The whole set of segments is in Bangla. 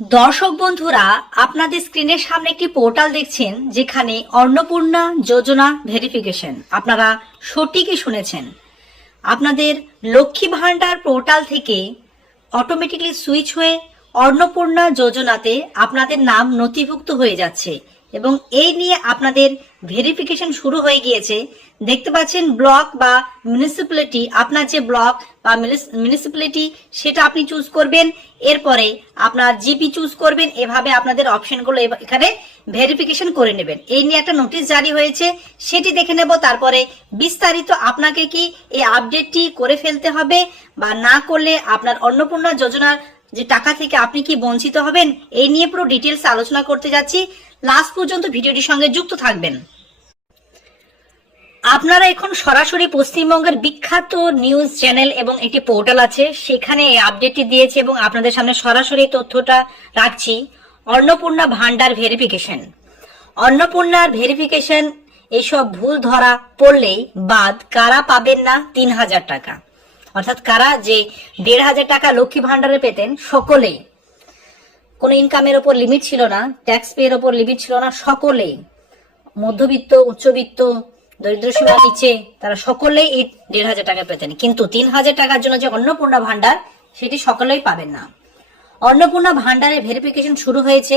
দর্শক বন্ধুরা, আপনাদের স্ক্রিনের সামনে একটি পোর্টাল দেখছেন যেখানে অন্নপূর্ণা যোজনা ভেরিফিকেশন। আপনারা সঠিকই শুনেছেন। আপনাদের লক্ষ্মী ভান্ডার পোর্টাল থেকে অটোমেটিক্যালি সুইচ হয়ে অন্নপূর্ণা যোজনাতে আপনাদের নাম নথিভুক্ত হয়ে যাচ্ছে এবং এই নিয়ে আপনাদের ভেরিফিকেশন শুরু হয়ে গিয়েছে। দেখতে পাচ্ছেন ব্লক বা মিউনিসিপ্যালিটি, আপনার যে ব্লক বা মিউনিসিপ্যালিটি সেটা আপনি চুজ করবেন, এরপরে আপনার জিপি চুজ করবেন। এভাবে আপনাদের অপশনগুলো এখানে ভেরিফিকেশন করে নেবেন। এই নিয়ে একটা নোটিশ জারি হয়েছে, সেটি দেখে নেব। তারপরে বিস্তারিত আপনাকে কি এই আপডেটটি করে ফেলতে হবে বা না করলে আপনার অন্নপূর্ণা যোজনার যে টাকা থেকে আপনি কি বঞ্চিত হবেন, এই নিয়ে পুরো ডিটেলস আলোচনা করতে যাচ্ছি। লাস্ট পর্যন্ত ভিডিওটির সঙ্গে যুক্ত থাকবেন। আপনারা এখন সরাসরি পশ্চিমবঙ্গের বিখ্যাত নিউজ চ্যানেল এবং একটি পোর্টাল আছে, সেখানে এই আপডেটটি দিয়েছে এবং আপনাদের সামনে সরাসরি তথ্যটা রাখছি। অন্নপূর্ণা ভান্ডার ভেরিফিকেশন, অন্নপূর্ণার ভেরিফিকেশন এইসব ভুল ধরা পড়লেই বাদ কারা পাবেন না ৩,০০০ টাকা, অর্থাৎ কারা যে ১,৫০০ টাকা লক্ষ্মী ভান্ডারে পেতেন সকলেই। কোনো ইনকামের ওপর লিমিট ছিল না, ট্যাক্স পেয়ের ওপর লিমিট ছিল না, সকলেই মধ্যবিত্ত, উচ্চবিত্ত, দরিদ্র সীমার নিচে তারা সকলেই এই ১,৫০০ টাকা পেতেন। কিন্তু ৩,০০০ টাকার জন্য যে অন্নপূর্ণা ভান্ডার, সেটি সকলেই পাবেন না। অন্নপূর্ণা ভান্ডারের ভেরিফিকেশন শুরু হয়েছে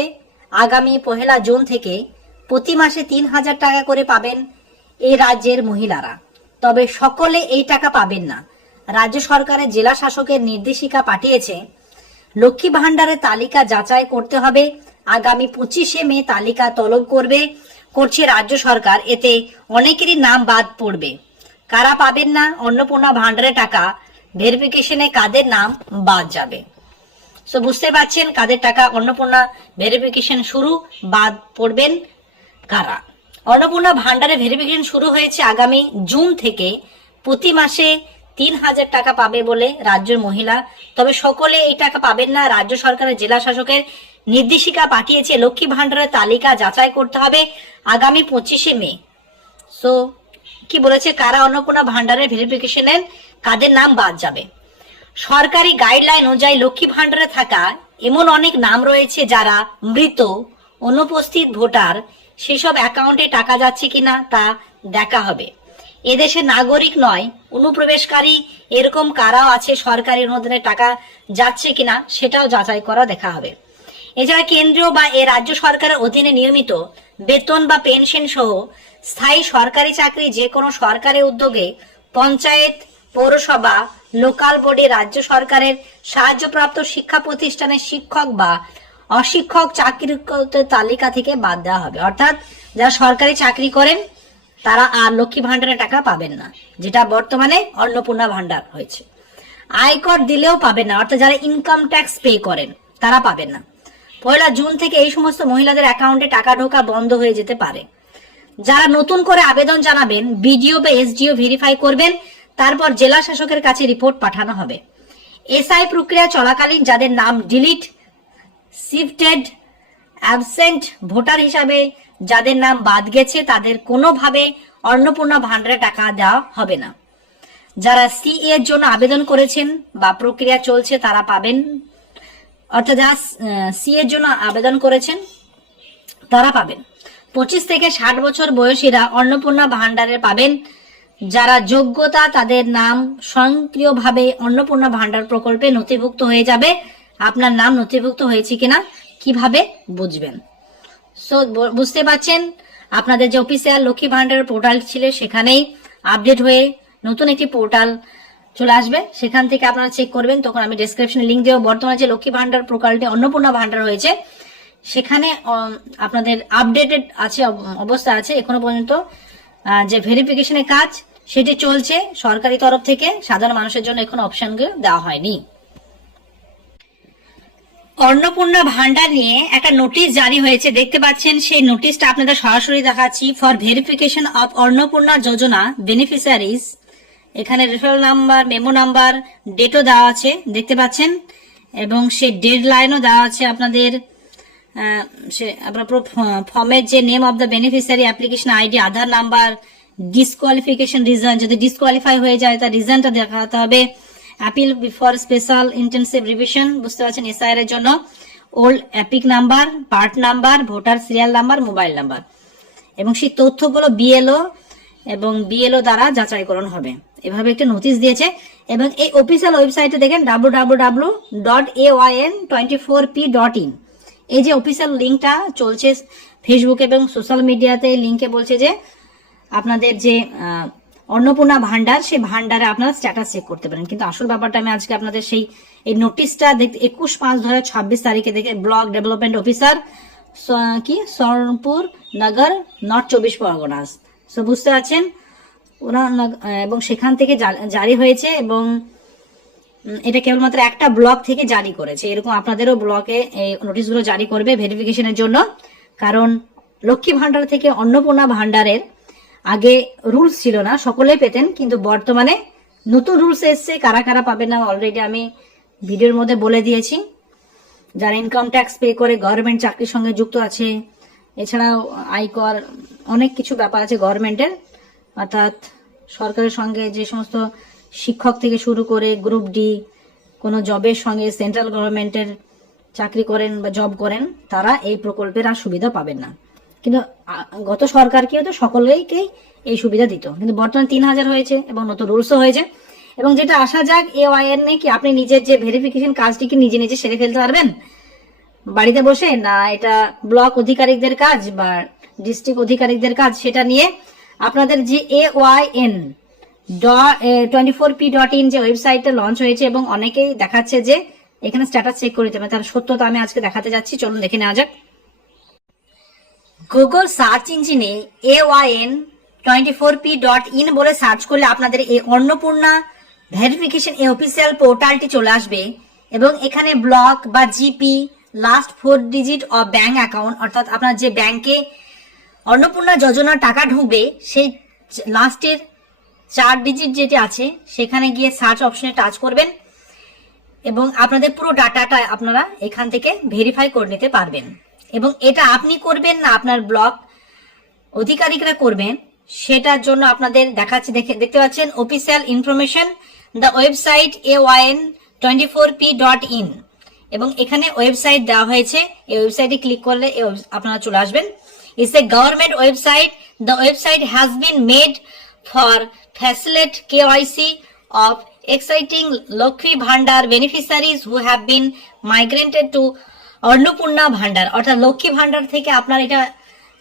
আগামী ১ জুন থেকে। প্রতি মাসে ৩,০০০ টাকা করে পাবেন এই রাজ্যের মহিলারা, তবে সকলে এই টাকা পাবেন না। রাজ্য সরকারের জেলা শাসকের নির্দেশিকা পাঠিয়েছে লক্ষ্মী ভান্ডারের তালিকা যাচাই করতে হবে। আগামী ২৫শে মে তালিকা তলব করছে রাজ্য সরকার। এতে অনেকেরই নাম বাদ পড়বে। কারা পাবেন না অন্নপূর্ণা ভান্ডারের টাকা, ভেরিফিকেশনে কাদের নাম বাদ যাবে। সো বুঝতে পারছেন কাদের টাকা অন্নপূর্ণা ভেরিফিকেশন শুরু, বাদ পড়বেন কারা। অন্নপূর্ণা ভান্ডারে ভেরিফিকেশন শুরু হয়েছে আগামী জুন থেকে। প্রতি মাসে ৩,০০০ টাকা পাবে বলে রাজ্যের মহিলা, তবে সকলে এই টাকা পাবেন না। রাজ্য সরকারের জেলা শাসকের নির্দেশিকা পাঠিয়েছে লক্ষ্মী ভান্ডারের তালিকা যাচাই করতে হবে আগামী ২৫শে মে। সো কি বলেছে, কারা অন্নপূর্ণা ভান্ডারের ভেরিফিকেশনের কাদের নাম বাদ যাবে। সরকারি গাইডলাইন অনুযায়ী লক্ষ্মী ভান্ডারে থাকা এমন অনেক নাম রয়েছে যারা মৃত, অনুপস্থিত ভোটার, সেসব অ্যাকাউন্টে টাকা যাচ্ছে কিনা তা দেখা হবে। এদেশের নাগরিক নয়, অনুপ্রবেশকারী এরকম কারাও আছে, সরকারি অনুদানে টাকা যাচ্ছে কিনা সেটাও যাচাই করা দেখা হবে। এছাড়া কেন্দ্রীয় বা রাজ্য সরকারের অধীনে নিয়মিত বেতন বা পেনশন সহ স্থায়ী সরকারি চাকরি, যে কোনো সরকারি উদ্যোগে, পঞ্চায়েত, পৌরসভা, লোকাল বোর্ডে, রাজ্য সরকারের সাহায্যপ্রাপ্ত শিক্ষা প্রতিষ্ঠানের শিক্ষক বা অশিক্ষক চাকরির তালিকা থেকে বাদ দেওয়া হবে। অর্থাৎ যারা সরকারি চাকরি করেন তারা আর লক্ষ্মী ভান্ডারের টাকা পাবেন না, যেটা বর্তমানে অন্নপূর্ণা ভান্ডার হয়েছে। আয়কর দিলেও পাবেন না, অর্থাৎ যারা ইনকাম ট্যাক্স পে করেন তারা পাবেন না। ১ জুন থেকে এই সমস্ত মহিলাদের অ্যাকাউন্টে টাকা ঢোকা বন্ধ হয়ে যেতে পারে। যারা নতুন করে আবেদন জানাবেন, বিডিও বা এসডিও ভেরিফাই করবেন, তারপর জেলা শাসকের কাছে রিপোর্ট পাঠানো হবে। এসআই প্রক্রিয়া চলাকালীন যাদের নাম ডিলিট, শিফটেড, অ্যাবসেন্ট ভোটার হিসাবে যাদের নাম বাদ গেছে, তাদের কোনোভাবে অন্নপূর্ণা ভান্ডারে টাকা দেওয়া হবে না। যারা সিএ এর জন্য আবেদন করেছেন বা প্রক্রিয়া চলছে তারা পাবেন, অর্থাৎ যারা সিএ এর জন্য আবেদন করেছেন তারা পাবেন। 25 থেকে 60 বছর বয়সীরা অন্নপূর্ণা ভান্ডারে পাবেন। যারা যোগ্যতা, তাদের নাম স্বয়ংক্রিয়ভাবে অন্নপূর্ণা ভান্ডার প্রকল্পে নথিভুক্ত হয়ে যাবে। আপনার নাম নথিভুক্ত হয়েছে কিনা কিভাবে বুঝবেন? সো বুঝতে পারছেন, আপনাদের যে অফিসিয়াল লক্ষ্মী ভান্ডারের পোর্টাল ছিল সেখানেই আপডেট হয়ে নতুন একটি পোর্টাল চলে আসবে, সেখান থেকে আপনারা চেক করবেন। তখন আমি ডেসক্রিপশনে লিঙ্ক দেবো। বর্তমানে যে লক্ষ্মী ভান্ডার প্রকল্পে অন্নপূর্ণা ভান্ডার হয়েছে সেখানে আপনাদের আপডেটেড আছে, অবস্থা আছে। এখনো পর্যন্ত যে ভেরিফিকেশনের কাজ সেটি চলছে সরকারি তরফ থেকে, সাধারণ মানুষের জন্য এখন অপশনগুলো দেওয়া হয়নি। অন্নপূর্ণা ভান্ডার নিয়ে একটা নোটিশ জারি হয়েছে, দেখতে পাচ্ছেন। সেই নোটিশটা আপনাদের সরাসরি দেখাচ্ছি। For verification of Annapurna Yojana beneficiaries, এখানে রেফারেল নাম্বার, মেমো নাম্বার, ডেটও দেওয়া আছে, দেখতে পাচ্ছেন। এবং সে ডেডলাইনও দেওয়া আছে আপনাদের। আপনার ফর্মের যে name of the beneficiary, application ID, Aadhaar number, disqualification reason, যদি ডিসকোয়ালিফাই হয়ে যায় তার রিজনটা দেখাতে হবে। Appeal for special intensive revision, বুঝতে পারছেন, এসআইআর এর জন্য old epic number, part number, voter serial number, mobile number, এবং সেই তথ্যগুলো বিএলও এবং বিএলও দ্বারা যাচাইকরণ হবে। এভাবে একটা নোটিশ দিয়েছে এবং এই অফিসিয়াল ওয়েবসাইটে দেখেন www.ayn24p.in, এই যে অফিসিয়াল লিঙ্কটা চলছে ফেসবুক এবং সোশ্যাল মিডিয়াতে, লিঙ্কে বলছে যে আপনাদের যে অন্নপূর্ণা ভান্ডার, সেই ভান্ডারে আপনারা স্ট্যাটাস চেক করতে পারেন। কিন্তু আসল ব্যাপারটা আমি আজকে আপনাদের সেই এই নোটিশটা দেখতে 21/5/2026 তারিখে দেখে ব্লক ডেভেলপমেন্ট অফিসার কি সরনপুর নগর, নর্থ 24 পরগনাস, সো বুঝতে পারছেন ওরা, এবং সেখান থেকে জারি হয়েছে এবং এটা কেবলমাত্র একটা ব্লক থেকে জারি করেছে। এরকম আপনাদেরও ব্লকে এই নোটিশগুলো জারি করবে ভেরিফিকেশনের জন্য। কারণ লক্ষ্মী ভান্ডার থেকে অন্নপূর্ণা ভান্ডারের আগে রুলস ছিল না, সকলেই পেতেন, কিন্তু বর্তমানে নতুন রুলস এসছে। কারা কারা পাবেন না অলরেডি আমি ভিডিওর মধ্যে বলে দিয়েছি। যারা ইনকাম ট্যাক্স পে করে গভর্নমেন্ট চাকরির সঙ্গে যুক্ত আছে, এছাড়াও আয়কর, অনেক কিছু ব্যাপার আছে গভর্নমেন্টের, অর্থাৎ সরকারের সঙ্গে যে সমস্ত শিক্ষক থেকে শুরু করে গ্রুপ ডি কোনো জবের সঙ্গে সেন্ট্রাল গভর্নমেন্টের চাকরি করেন বা জব করেন, তারা এই প্রকল্পের আর সুবিধা পাবেন না। কিন্তু গত সরকার কি হতো, সকলেইকেই এই সুবিধা দিত, কিন্তু বর্তমানে 3000 হয়েছে এবং নতুন রুলসও হয়েছে। এবং যেটা আসা যাক AYN কি আপনি নিজের যে ভেরিফিকেশন কাজটি কি নিজে নিজে সেরে ফেলতে পারবেন বাড়িতে বসে, না এটা ব্লক আধিকারিকদের কাজ বা ডিস্ট্রিক্ট আধিকারিকদের কাজ, সেটা নিয়ে আপনাদের যে AYN24p.in যে ওয়েবসাইটটা লঞ্চ হয়েছে এবং অনেকেই দেখাচ্ছে যে এখানে স্ট্যাটাস চেক করে দিতে হবে, তার সত্যতা আমি আজকে দেখাতে যাচ্ছি। চলুন দেখে নেওয়া যাক। গুগল সার্চ ইঞ্জিনে AYN24p.in বলে সার্চ করলে আপনাদের এই অন্নপূর্ণা ভেরিফিকেশন এই অফিসিয়াল পোর্টালটি চলে আসবে এবং এখানে ব্লক বা GP, last 4 digit of bank account, অর্থাৎ আপনার যে ব্যাংকে অন্নপূর্ণা যোজনার টাকা ঢুকবে সেই লাস্টের 4 ডিজিট যেটি আছে সেখানে গিয়ে সার্চ অপশনে টাচ করবেন এবং আপনাদের পুরো ডাটাটা আপনারা এখান থেকে ভেরিফাই করে নিতে পারবেন। এবং এটা আপনি করবেন না আপনার ব্লক আধিকারিকরা করবেন, সেটার জন্য আপনাদের দেখাচ্ছে, দেখতে পাচ্ছেন official information, the website AYN24p.in, এবং এখানে ওয়েবসাইট দেওয়া হয়েছে। এই ওয়েবসাইটে ক্লিক করলে আপনারা চলে আসবেন। It's a government website. The website has been made for facilitate KYC of exciting Lakshmi Bhandar beneficiaries who have been migrated to Annapurna ভান্ডার, অর্থাৎ লক্ষ্মী ভান্ডার থেকে আপনার এটা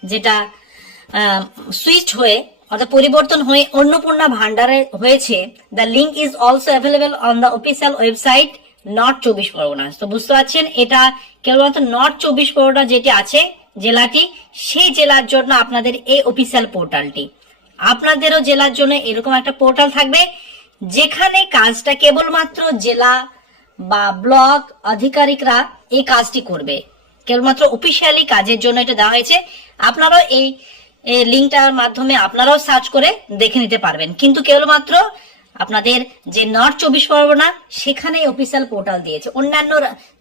যেটা সুইচ হয়ে অর্থাৎ পরিবর্তন হয়ে অন্নপূর্ণা ভান্ডারে হয়েছে। The link is also available on the official website north 24 Pargana. তো বুঝতে পারছেন এটা কেবলমাত্র নর্থ 24 পরগনা যেটি আছে জেলাটি, সেই জেলার জন্য আপনাদের এই অফিসিয়াল পোর্টালটি। আপনাদেরও জেলার জন্য এরকম একটা পোর্টাল থাকবে যেখানে কাজটা কেবলমাত্র জেলা বা ব্লক আধিকারিকরা এই কাজটি করবে। কেবলমাত্র অফিসিয়ালি কাজের জন্য এটা দেওয়া হয়েছে। আপনারাও এই লিঙ্কটার মাধ্যমে আপনারাও সার্চ করে দেখে নিতে পারবেন, কিন্তু কেবলমাত্র আপনাদের যে নর্থ 24 পরগনা সেখানে অফিসিয়াল পোর্টাল দিয়েছে। অন্যান্য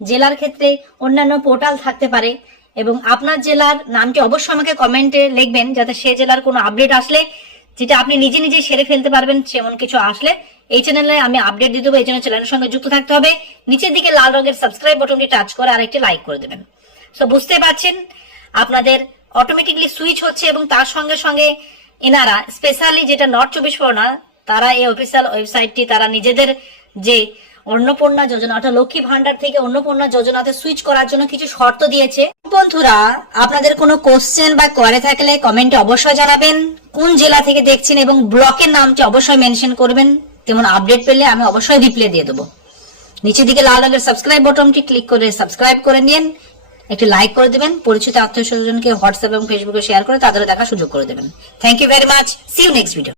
জেলার ক্ষেত্রে অন্যান্য পোর্টাল থাকতে পারে, এবং আপনার জেলার নামটি অবশ্যই আমাকে কমেন্টে লিখবেন, যাতে সে জেলার কোনো আপডেট আসলে যেটা আপনি নিজে নিজে সেরে ফেলতে পারবেন, সেমন কিছু আসলে এই চ্যানেলে আমি আপডেট দিয়ে দেবো। এই জন্য চ্যানেলের সঙ্গে যুক্ত থাকতে হবে। নিচের দিকে লাল রঙের সাবস্ক্রাইব বাটনটি টাচ করে আর একটি লাইক করে দেবেন। সো বুঝতে পারছেন আপনাদের অটোমেটিকলি সুইচ হচ্ছে, এবং তার সঙ্গে সঙ্গে এনারা স্পেশালি যেটা নর্থ 24 পরগনা, তারা এই অফিসিয়াল ওয়েবসাইটটি তারা নিজেদের যে অন্নপূর্ণা যোজনা অর্থাৎ লক্ষ্মী ভান্ডার থেকে অন্নপূর্ণা যোজনাতে সুইচ করার জন্য কিছু শর্ত দিয়েছে। বন্ধুরা, আপনাদের কোনো কোশ্চেন বা কোয়ারি থাকলে কমেন্টে অবশ্যই জানাবেন। কোন জেলা থেকে দেখছেন এবং ব্লকের নামটি অবশ্যই মেনশন করবেন, তেমন আপডেট পেলে আমি অবশ্যই রিপ্লাই দিয়ে দেবো। নিচের দিকে লাল রঙের সাবস্ক্রাইব বাটনটি ক্লিক করে সাবস্ক্রাইব করে নিন, একটি লাইক করে দেবেন, পরিচিত আত্মীয় স্বজনকে হোয়াটসঅ্যাপ এবং ফেসবুকে শেয়ার করে তাদেরও দেখার সুযোগ করে দেবেন। Thank you very much, see you next video.